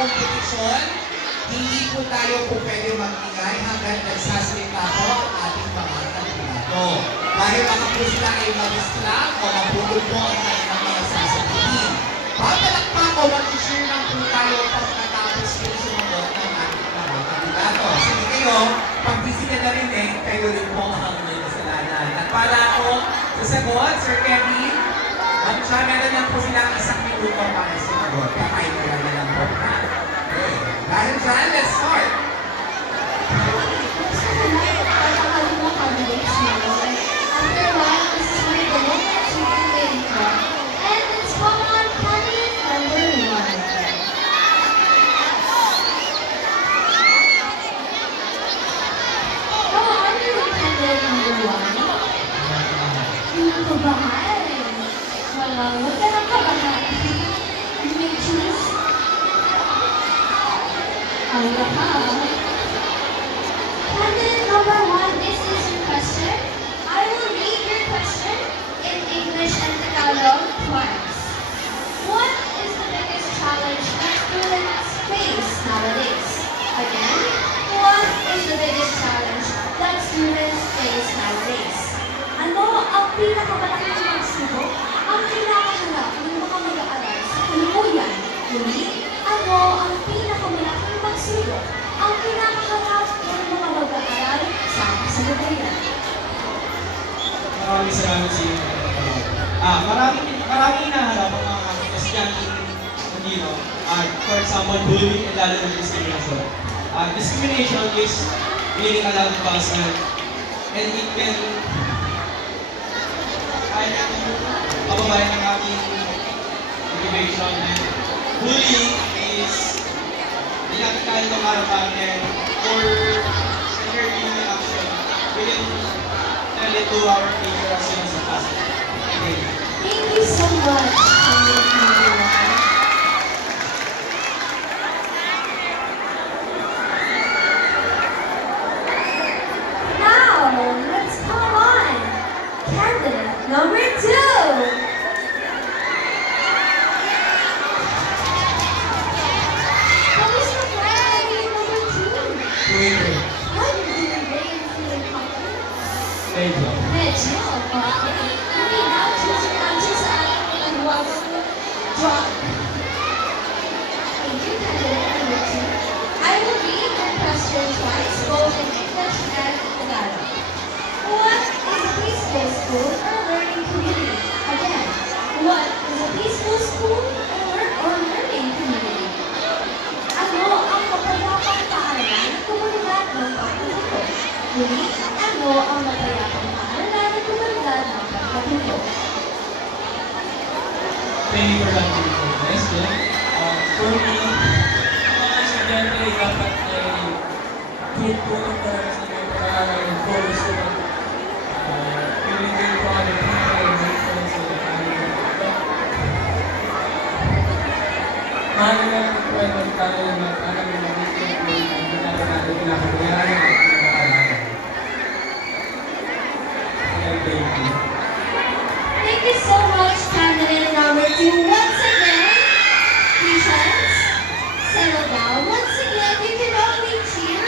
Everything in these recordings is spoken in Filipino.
kompetisyon, hindi po tayo po pwede magbigay hanggang nagsasalita po ang ating mga kandidato. Dahil baka po sila ay mag-distract o mapulog po ang kanilang mga sasabihin. Pagkalakpak o mag-share lang po tayo pagkatapos yung sumunod ng ating mga kandidato. Sige kayo, pag di sila narinig, kayo rin po ang may kasalanan. At para ako sasagot, Sir Kevin, meron lang po silang 1 minuto para sumagot. Pakailan na lang po na. Okay. Dahil dyan, let's start. Huwag ka nang kabahan. You may choose. Candidate number 1, this is your question. I will read your question in English and Tagalog twice. What is the biggest challenge that students face nowadays? Again, what is the biggest challenge that students face nowadays? Ano ang pinakamalaking pagsubok ang kinakaharap ng mga mag-aaral sa tuluyan? Muli, ano ang pinakamalaking pagsubok ang kinakaharap ng mga mag-aaral sa kasalukuyan? Maraming salamat sa inyo. Maraming hinaharap ang mga estudyante Pilipino. For example, bullying and lalo ng discrimination. Discrimination is really a lot of us and it can pababayan ng ating motivation. And bullying is dinakitahin ng harapan and for security action, we can tell it to our teacher as soon as possible. Okay. Thank you so much, candidate number 1. Now, let's move on. Candidate number 2. Kamusta po, candidate number 2? Twitter. How are you doing? Very feeling confident? Medyo. Medyo, okay. Okay, now choose your answer sa ating nagwawag drop. Thank you, candidate number 2. I will read your question twice, both in English and Tagalog. What is a peaceful school or learning community? Again, what is a peaceful school or learning community? Ano ang mapayapang paaralan ng komunidad ng pagkatuto? Muli, ano ang mapayapang paaralan ng komunidad ng pagkatuto? Thank you for that beautiful question. For me, mga estudyante ay dapat ay tutulong talaga sa mga pag-aaral and focus ko na pinigil ko ang pinaka-important sa kanya. Mahalaga ang kwento tayo na parang mag-isip ko yung dapat natin pinapagayaran at pinapagayaran. Thank you. Thank you so much, candidate number 2. Once again, patience, settle down. Once again, you can only cheer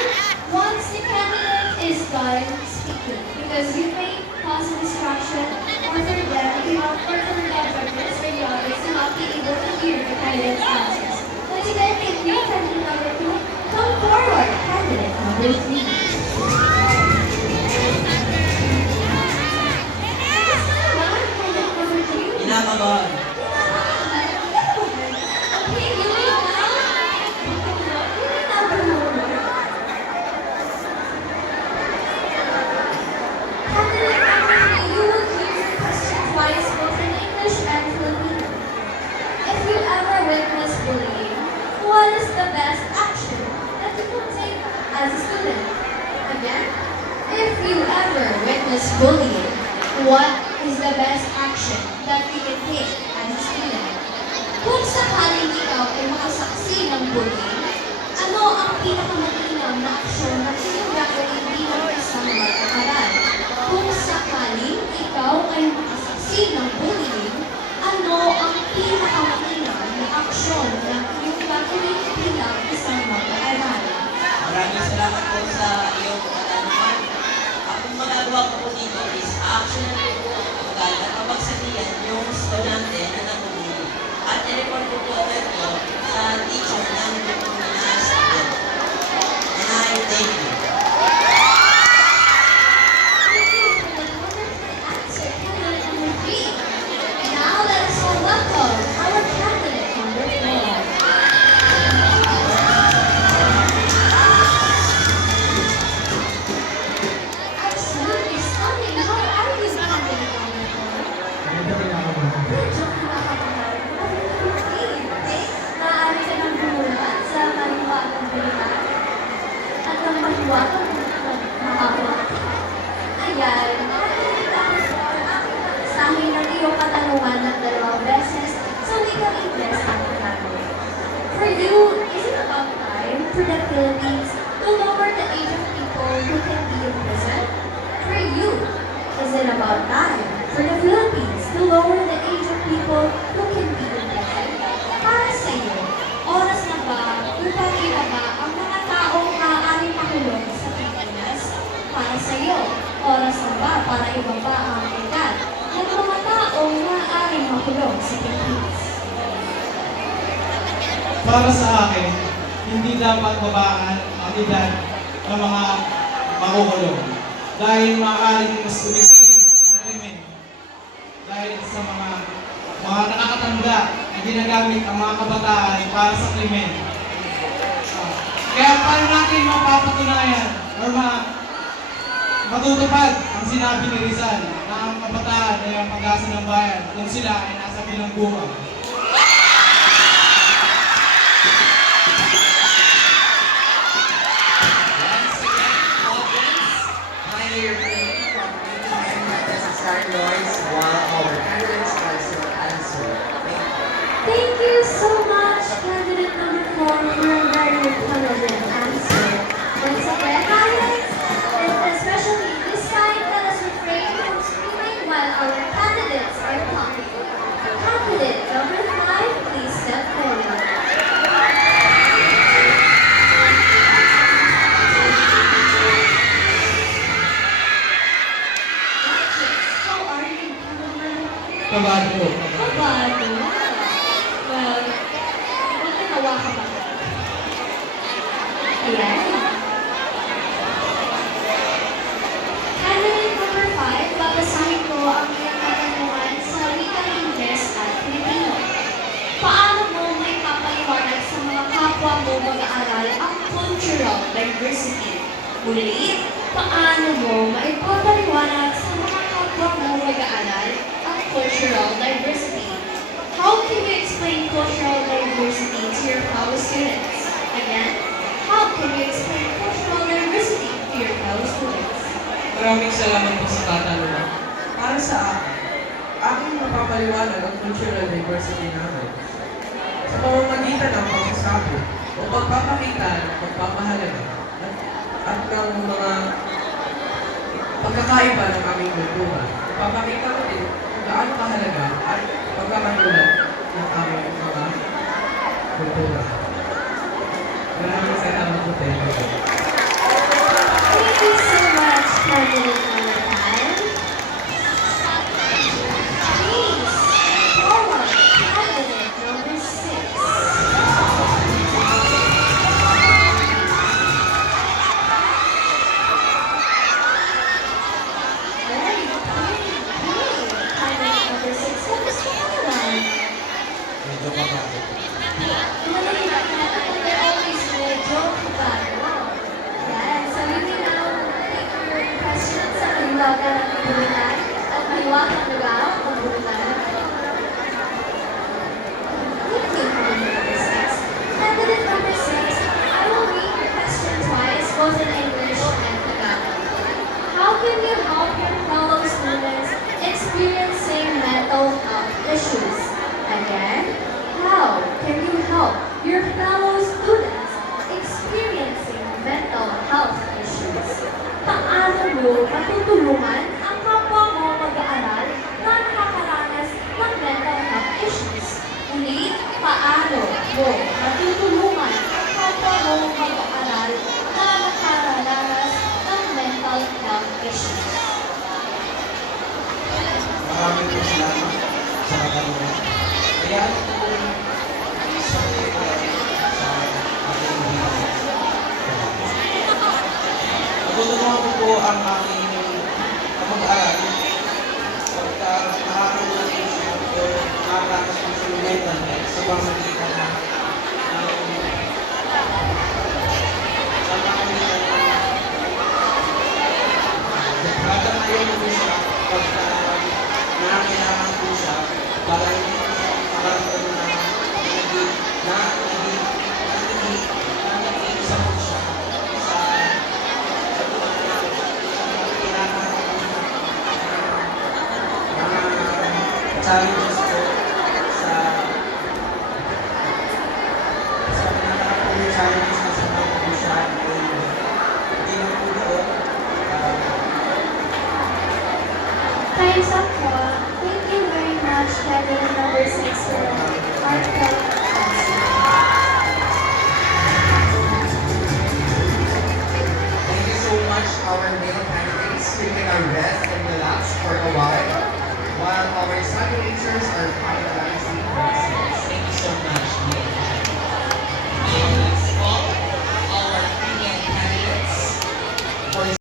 once the candidate is done speaking, because you may cause a distraction or for them, if you want, or for the judges or the audience to not be able to hear the candidate's answers. Once again, thank you, candidate number 2. Come forward, candidate number 3. Kamusta naman, candidate number 3? Inakabahan. Okay, you may now. Candidate number 3, you will hear your question twice, both in English and Filipino. If you ever witness bullying, what is the best action that you can take as a student? Again, if you ever witness bullying, what is the best action that you can take as a student? Kung sakaling ikaw ay makasaksi ng bullying, ano ang pinakamainam na aksyon na iyong gagawin bilang isang mag-aaral? Kung sakaling ikaw ay makasaksi ng bullying, ano ang pinakamainam na aksyon na iyong gagawin bilang about time for the Philippines to lower the age of people who can be imprisoned? Para sa iyo, oras na ba, lupagi na ba ang mga taong maaaring makulong sa Pilipinas? Para sa iyo, oras na ba para ibaba ang edad ng mga taong maaaring makulong sa Pilipinas? Para sa akin, hindi dapat babaan ang edad ng mga makukulong. Dahil maaaring mas tumigting ang krimen. Dahil sa mga nakakatanda na ginagamit ang mga kabataan para sa krimen. Kaya paano natin mapapatunayan or matutupad ang sinabi ni Rizal na ang kabataan ay ang pag-asa ng bayan kung sila ay nasa bilangguan. Once again, audience, I hear playing from Indian necessary noise while our candidates also answer. Thank you so much, candidate number 4, for a very intelligent answer. Once again, audience, and especially this time, let us refrain from screaming while our candidates are talking. Candidate number 5, please step forward. How are you, candidate? Kabado po. Kabado. Well, magkinawa ka ba? Ayan. Candidate number 5, babasahin ko ang iyong katanungan sa wikang Ingles at Filipino. Paano mo may papaliwanag sa mga kapwa mo mag-aaral ang cultural diversity? Muli, paano mo maipapaliwanag sa mga kapwa mo mag-aaral ang cultural diversity? How can you explain cultural diversity to your fellow students? Again, how can you explain cultural diversity to your fellow students? Maraming salamat po sa katanungan. Para sa aking mapapaliwanag ang cultural diversity namin sa pamamagitan ng pagsasabi o pagpapakita ng pagpapahalaga at ng mga pagkakaiba ng aming kultura. Ipapakita ko din kung gaano kahalaga at pagkakagulat ng aming mga kultura. Maraming salamat po tayo. Thank you so much, candidate number 5. Please, forward, candidate number 6. Very good. Candidate number 6. What is your naman? Medyo kabado. Madali lang natin kung they're always medyo kabado. Yan. So, we will now take your questions sa kaliwagan ng pagburutan at maliwakang lugar ng pagburutan. Thank you, candidate number 6. Candidate number 6, I will read your question twice, both in English and Tagalog. How can you help your fellow students experiencing mental health issues? Again, how can you help your fellow students experiencing mental health issues? Paano mo matutulungan ang kapwa mo mag-aaral na nakakaranas ng mental health issues? Ulit, paano mo matutulungan ang kapwa mo mag-aaral na nakakaranas ng mental health issues? Maraming po salamat sa katanungan. Kaya ito po sa ating video. Natutulungan ko po ang aking mag-aaral pagka nakakaroon po siya o nakaranas po siya ng mental health sa pamamagitan ng gagamayan mo po siya pagka nakakailangan po siya para hindi po siya makaramdam na nag-iisa po siya sa mga challenges po sa pinataka po yung challenges na sa mga po siya hindi lang po doon Time's up po. Thank you very much, candidate number 6 for a heartfelt answer. Thank you so much, our male candidates. We can rest and relax for a while our examinators are finalizing